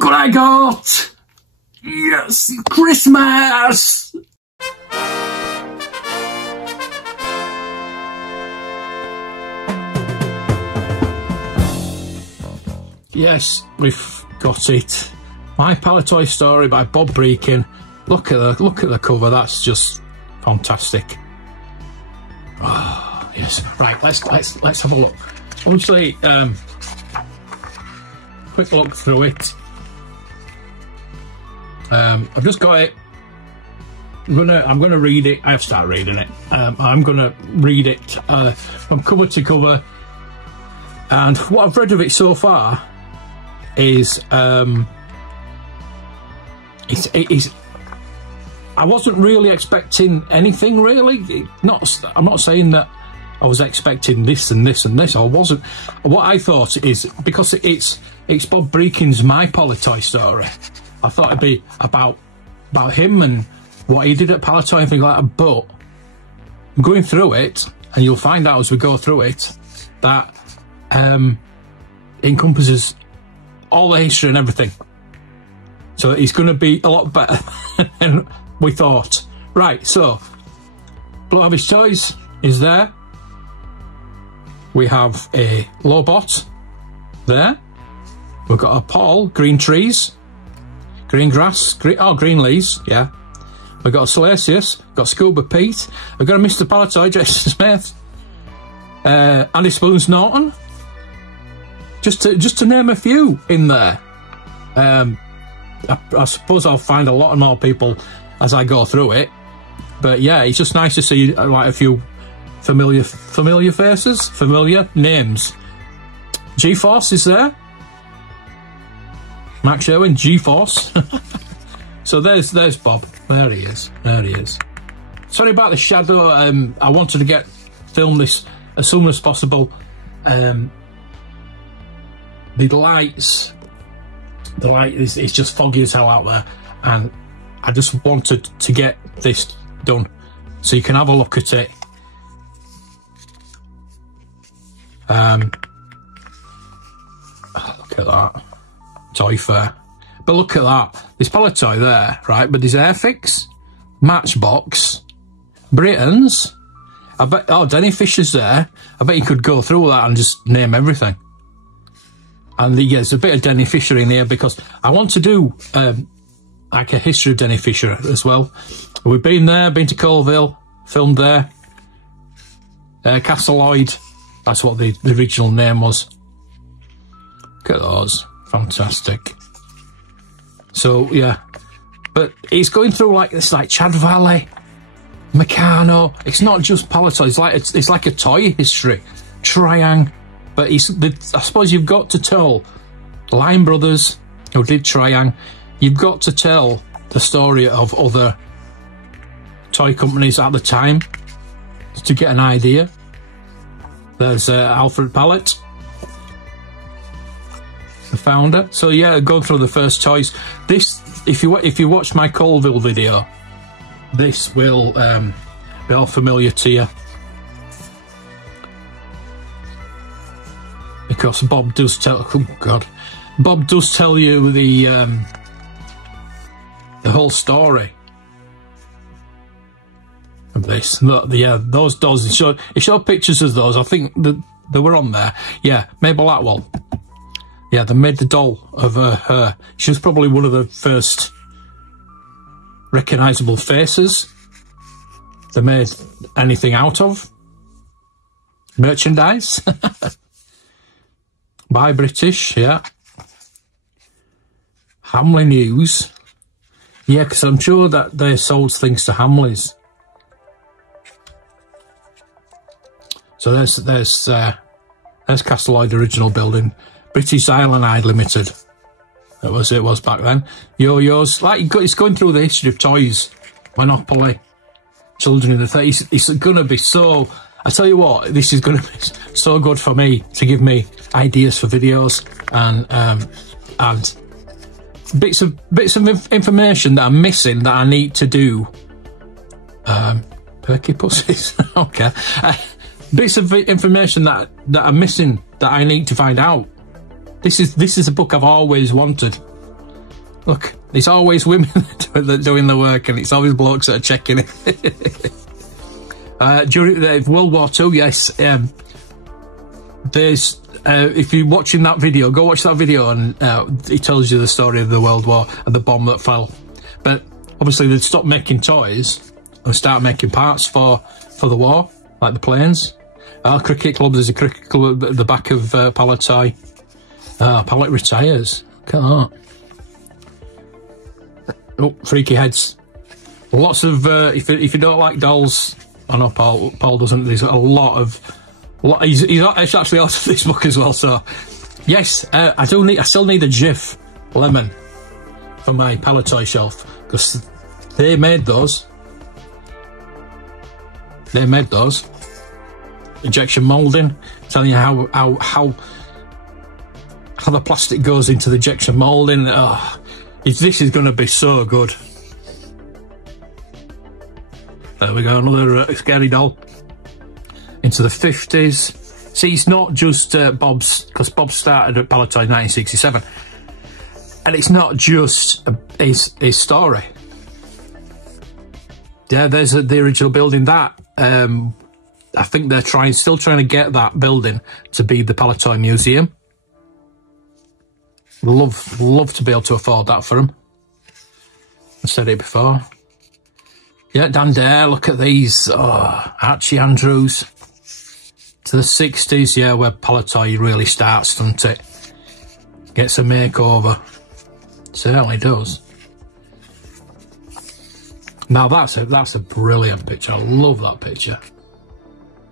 Look what I got! Yes, Christmas! Yes, we've got it. My Palitoy Story by Bob Brechin. Look at the cover. That's just fantastic. Oh, yes. Right, let's have a look. Obviously, quick look through it. I've just got it. I'm gonna read it. I have started reading it. I'm gonna read it from cover to cover. And what I've read of it so far is I wasn't really expecting anything really. I'm not saying that I was expecting this and this and this. I wasn't. What I thought is, because it's Bob Brechin's My Palitoy Story, I thought it'd be about him and what he did at Palitoy and things like that. But I'm going through it, and you'll find out as we go through it that it encompasses all the history and everything. So it's going to be a lot better than we thought. Right, so Blowhavish Toys is there. We have a Lobot there. We've got a Paul, green trees, green grass, green leaves, yeah. We've got a Salacious, got Scuba Pete. We've got a Mr. Palitoy, Jason Smith, Andy Spoons Norton. Just to name a few in there. I suppose I'll find a lot more people as I go through it, but yeah, it's just nice to see like a few familiar faces, familiar names. G-Force is there. Max Sherwin, G-Force. So there's Bob. There he is. There he is. Sorry about the shadow. I wanted to film this as soon as possible. The light is just foggy as hell out there, and I just wanted to get this done so you can have a look at it. Look at that toy fair, but look at that. There's Palitoy there, right? But there's Airfix, Matchbox, Britons. I bet. Oh, Denny Fisher's there. I bet you could go through that and just name everything. And yeah, there's a bit of Denny Fisher in here because I want to do like a history of Denny Fisher as well. We've been there, been to Colville, filmed there. Castle Lloyd, that's what the original name was. Look at those, fantastic. So yeah, but it's going through like Chad Valley, Meccano. It's not just Palitoy. It's like a toy history, Triang. But I suppose you've got to tell Lime Brothers, who did Triang, you've got to tell the story of other toy companies at the time to get an idea. There's Alfred Pallet, the founder. So yeah, going through the first toys. This, if you watch my Colville video, this will be all familiar to you. Because Bob does tell. Oh God, Bob does tell you the whole story of this. Yeah, those dolls. It showed pictures of those. I think that they were on there. Yeah, Mabel Atwell. Yeah, they made the doll of her. She was probably one of the first recognisable faces they made anything out of. Merchandise. By British, yeah. Hamley News. Yeah, because I'm sure that they sold things to Hamleys. So there's Castle Lloyd original building. British Island Limited. That was it was back then. Yo-yos. Like, it's going through the history of toys. Monopoly. Children in the 30s. It's going to be so... I tell you what, this is going to be so good for me to give me ideas for videos and bits of information that I'm missing that I need to do. Perky pussies, okay. Bits of information that I'm missing that I need to find out. This is a book I've always wanted. Look, it's always women that are doing the work, and it's always blokes that are checking it. During World War II, yes, there's, if you're watching that video, go watch that video, and it tells you the story of the World War and the bomb that fell. But obviously they stopped making toys and start making parts for the war, like the planes. Cricket club, there's a cricket club at the back of Palitoy. Pallet retires. Look at that. Oh, freaky heads. Lots of, if you don't like dolls, I know Paul doesn't, there's a lot of, he's actually out of this book as well, so, yes, I still need a Jif lemon for my Palitoy shelf, because they made those. They made those. Injection moulding, telling you how the plastic goes into the injection moulding. Oh, this is going to be so good. There we go, another scary doll. Into the 50s. See, it's not just Bob's, because Bob started at Palitoy in 1967. And it's not just his story. Yeah, there's the original building. That, I think they're still trying to get that building to be the Palitoy Museum. Love to be able to afford that for them. I said it before. Yeah, down there, look at these. Oh, Archie Andrews. To the 60s, yeah, where Palitoy really starts, doesn't it? Gets a makeover. Certainly does. Now that's a brilliant picture. I love that picture.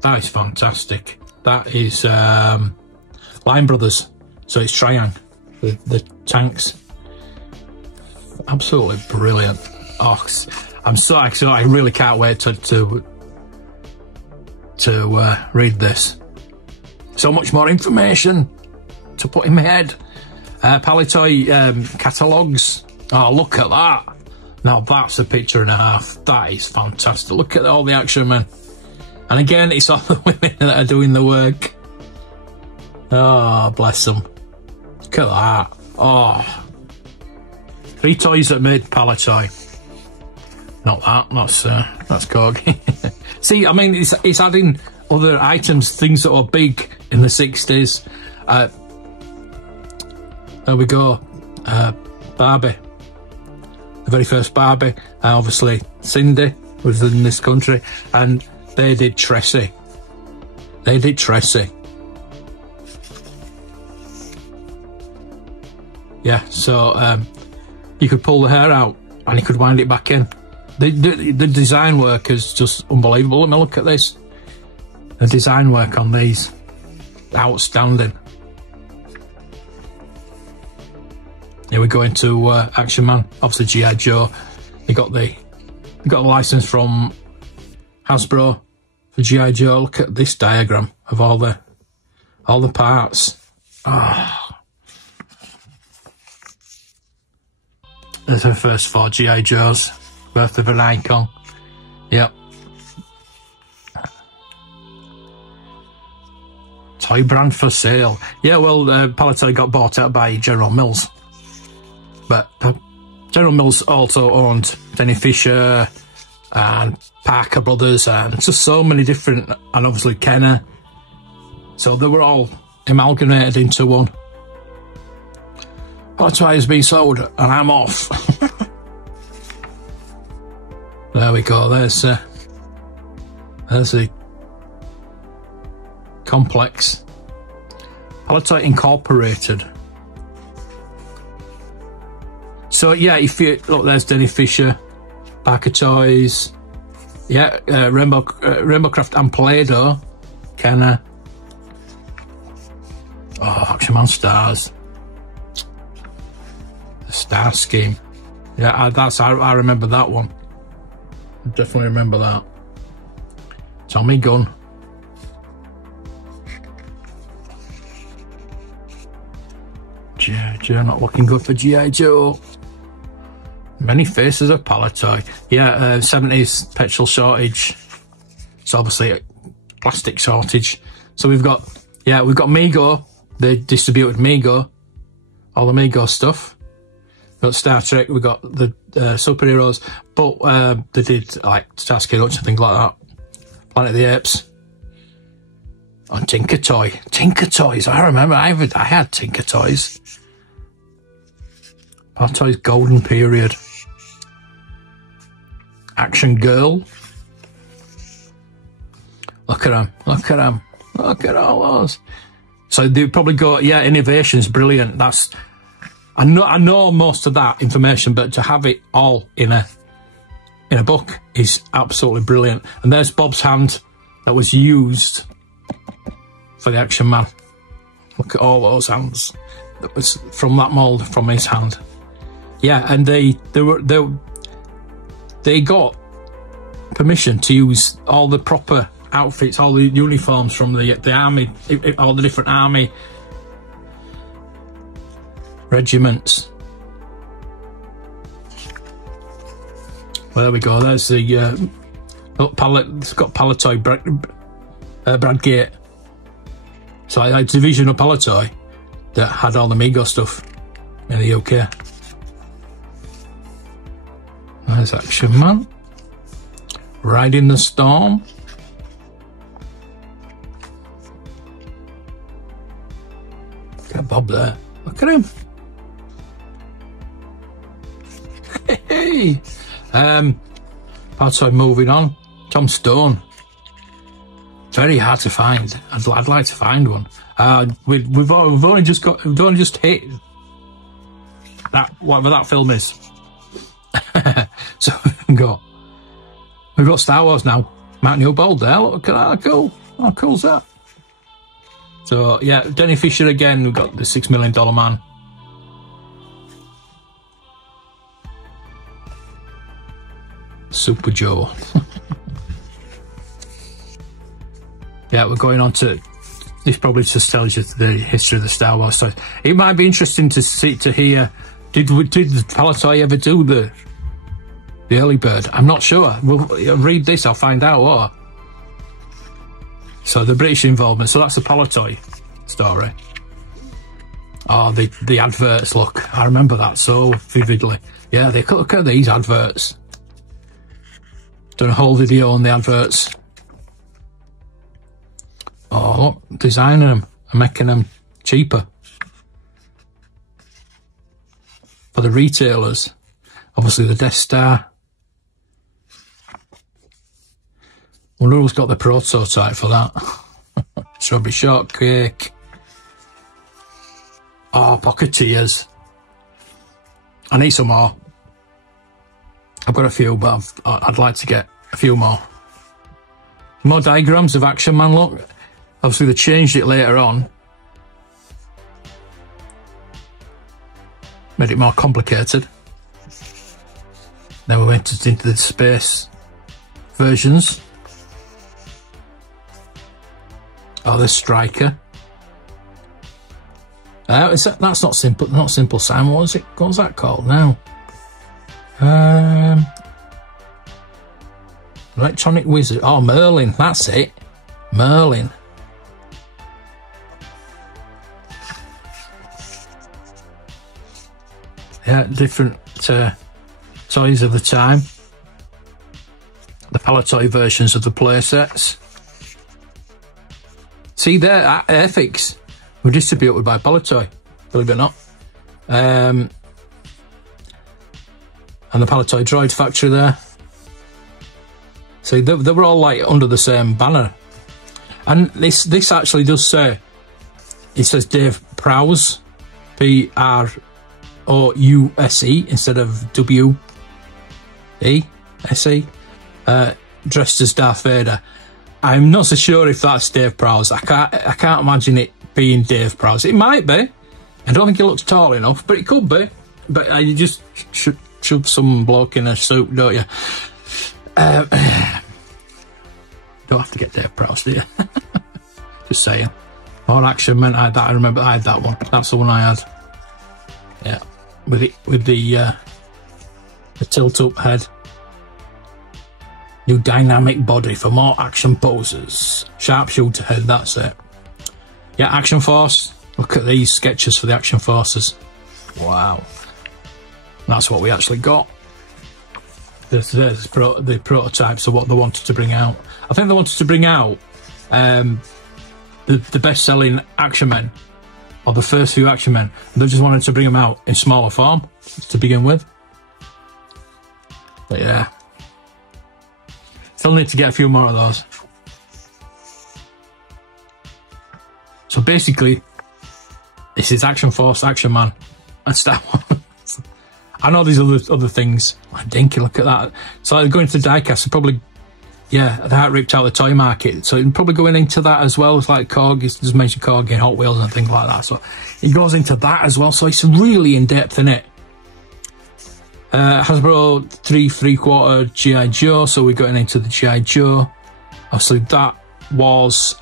That is fantastic. That is Line Brothers. So it's Triang. The tanks. Absolutely brilliant. Oh, I'm so excited. I really can't wait to read this. So much more information to put in my head. Palitoy catalogues. Oh, look at that. Now that's a picture and a half. That is fantastic. Look at all the action men. And again, it's all the women that are doing the work. Oh, bless them. Look at that. Oh. 3 toys that made Palitoy. Not that. That's corgi. See, I mean, it's adding other items, things that were big in the 60s. There we go. Barbie. The very first Barbie. Obviously, Cindy was in this country. And they did Tressie. They did Tressie. Yeah, so you could pull the hair out and you could wind it back in. The design work is just unbelievable. Let me look at this. The design work on these, outstanding. Here we go into Action Man. Obviously G.I. Joe. You got the license from Hasbro for G.I. Joe. Look at this diagram of all the parts. Oh. There's her first 4 G.I. Joes. Birth of an icon. Yep. Toy brand for sale. Yeah, well, Palitoy got bought out by General Mills. But General Mills also owned Denny Fisher and Parker Brothers and just so many different, and obviously Kenner. So they were all amalgamated into one. Palitoy has been sold and I'm off. There we go, there's the complex. Palitoy Incorporated. So yeah, if you look, there's Denny Fisher, Parker Toys, yeah, Rainbow Craft and Play-Doh, Kenner. Oh, Action Man Stars. The Star Scheme. Yeah, I remember that one. I definitely remember that. Tommy Gunn. G.I. Joe not looking good for G.I. Joe. Many faces of Palitoy. Yeah, 70s petrol shortage. It's obviously a plastic shortage. So we've got Mego. They distributed Mego. All the Mego stuff. got Star Trek, we got the superheroes, but they did like Starsky and Hutch and things like that. Planet of the Apes. And Tinker Toys. I remember I had Tinker Toys. Palitoy's golden period. Action Girl. Look at them. Look at them. Look at all those. So they probably go, yeah, innovation's brilliant. That's, I know most of that information, but to have it all in a book is absolutely brilliant. And there's Bob's hand that was used for the Action Man. Look at all those hands. That was from that mould, from his hand. Yeah, and they got permission to use all the proper outfits, all the uniforms from the army, all the different army regiments. There we go. There's the it's got Palitoy Bradgate. So I had a division of Palitoy that had all the Mego stuff in the UK. There's Action Man. Riding the Storm. Look at Bob there. Look at him. Hey. Palitoy moving on. Tom Stone. Very hard to find. I'd like to find one. We've only just hit that, whatever that film is. So we've got Star Wars now. Mount Newbold there. Look at that. Cool. How cool's that? So yeah, Denny Fisher again. We've got the $6 Million Man. Super Joe. Yeah, we're going on to this. Probably just tells you the history of the Star Wars stories. It might be interesting to hear. Did Palitoy ever do the early bird? I'm not sure. We'll read this. I'll find out. Or so the British involvement. So that's the Palitoy story. Oh, the adverts. Look, I remember that so vividly. Yeah, they look at these adverts. Done a whole video on the adverts. Oh, look, designing them and making them cheaper for the retailers. Obviously, the Death Star. Wonder who's got the prototype for that. Strawberry shortcake. Oh, Pocketeers. I need some more. I've got a few, but I'd like to get a few more. More diagrams of Action Man, look. Obviously, they changed it later on. Made it more complicated. Then we went into the space versions. Oh, there's Striker. That's not simple. Not Simple Sam. What was that called now? Electronic Wizard. Oh, Merlin. That's it. Merlin. Yeah, different toys of the time. The Palitoy versions of the playsets. See there, Airfix were distributed by Palitoy, believe it or not. And the Palitoy Droid Factory there. See, they were all like under the same banner. And this actually does say, it says Dave Prowse, Prouse instead of W-E-S-E, dressed as Darth Vader. I'm not so sure if that's Dave Prowse. I can't imagine it being Dave Prowse. It might be. I don't think he looks tall enough, but it could be. But you just shove some bloke in a suit, don't you? Don't have to get Dave Prowse, do you? Just saying. More Action Man. I had that. I remember I had that one. That's the one I had. Yeah, with the tilt-up head. New dynamic body for more action poses. Sharpshooter head, that's it. Yeah, Action Force. Look at these sketches for the Action Forces. Wow. that's what we actually got. There's the prototypes of what they wanted to bring out. I think they wanted to bring out the best-selling Action Men, or the first few Action Men. They just wanted to bring them out in smaller form to begin with. But yeah, still need to get a few more of those. So basically, this is Action Force, Action Man, and Star Wars. I know there's other things. Like Dinky, look at that. So going to the diecast, probably, yeah, that ripped out the toy market. So it's probably going into that as well. It's like corgi, just mentioned corgi and Hot Wheels and things like that. So it goes into that as well. So it's really in depth in it. Hasbro 3/4 G.I. Joe. So we're going into the G.I. Joe. Obviously that was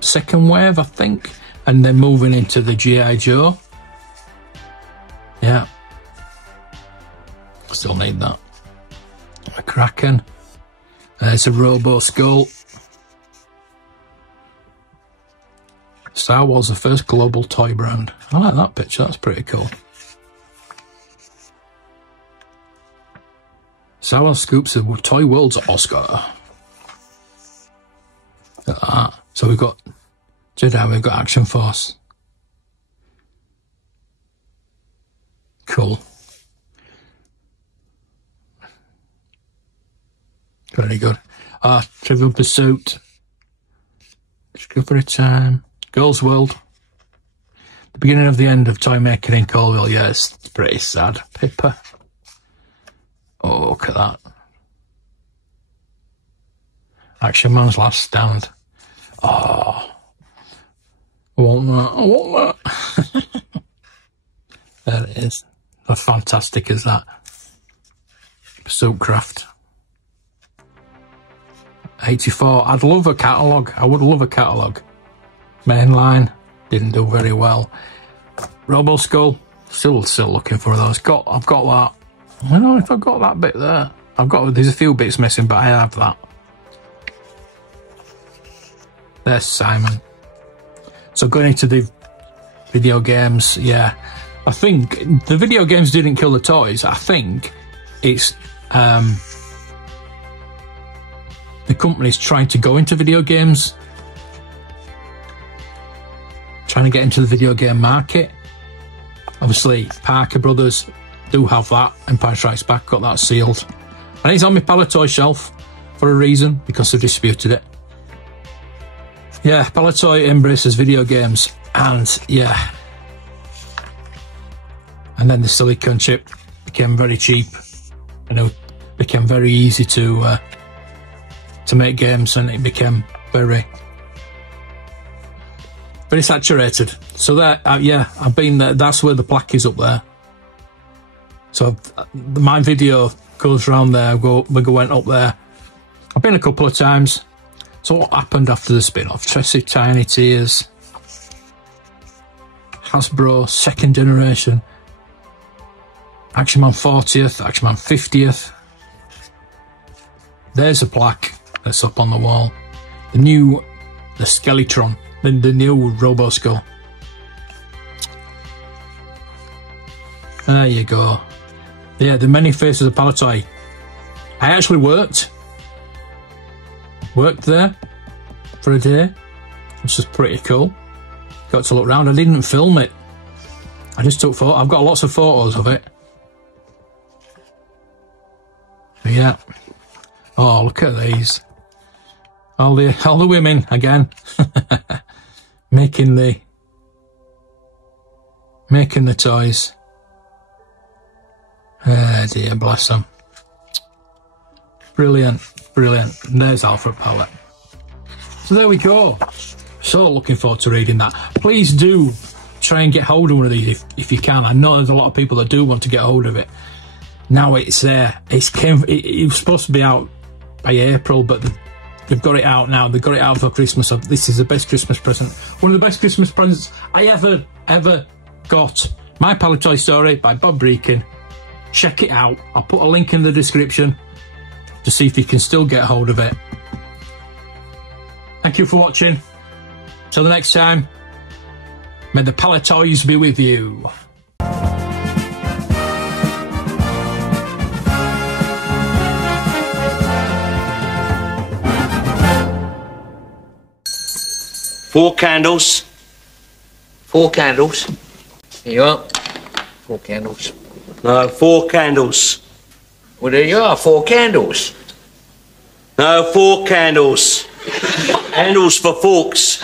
second wave, I think, and then moving into the G.I. Joe. Yeah, still need that. A Kraken. It's a Robo Skull. Star Wars, the first global toy brand. I like that picture, that's pretty cool. Star Wars scoops the Toy World's Oscar. Look at that. So we've got Jedi, we've got Action Force. Cool. Very good. Trivial Pursuit. Discovery Time. Girls World. The beginning of the end of toy making in Colville. Yeah, it's pretty sad. Pippa. Oh, look at that. Action Man's Last Stand. Oh. I want that. I want that. There it is. How fantastic is that? Soapcraft. 84. I'd love a catalogue. I would love a catalogue. Mainline. Didn't do very well. Robo Skull. Still looking for those. I've got that. I don't know if I've got that bit there. There's a few bits missing, but I have that. There's Simon. So going into the video games, yeah. I think the video games didn't kill the toys. I think it's the company's trying to go into video games, trying to get into the video game market. Obviously, Parker Brothers do have that. Empire Strikes Back got that sealed, and it's on my Palitoy shelf for a reason, because they've disputed it. Yeah, Palitoy embraces video games, and yeah. And then the silicon chip became very cheap, and it became very easy to make games, and it became very saturated. So there, yeah, I've been there. That's where the plaque is up there. So my video goes around there. We went up there. I've been a couple of times. So what happened after the spin-off? Tressie, Tiny Tears, Hasbro, second generation. Action Man 40th, Action Man 50th. There's a plaque that's up on the wall. The Skeletron, the new Robo Skull. There you go. Yeah, the many faces of Palitoy. I actually worked there for a day, which was pretty cool. Got to look around. I didn't film it. I just took photos. I've got lots of photos of it. Yeah. Oh, look at these. All the women again. making the toys. Ah, dear, bless them. Brilliant. And there's Alfred Pallet. So there we go. So looking forward to reading that. Please do try and get hold of one of these if you can. I know there's a lot of people that do want to get hold of it. Now it's there. It was supposed to be out by April, but they've got it out now. They've got it out for Christmas. So this is the best Christmas present. One of the best Christmas presents I ever got. My Palitoy Story by Bob Brechin. Check it out. I'll put a link in the description to see if you can still get hold of it. Thank you for watching. Till the next time, may the Palitoys be with you. 4 candles. 4 candles. Here you are. 4 candles. No, 4 candles. Well, there you are, 4 candles. No, 4 candles. Handles for forks.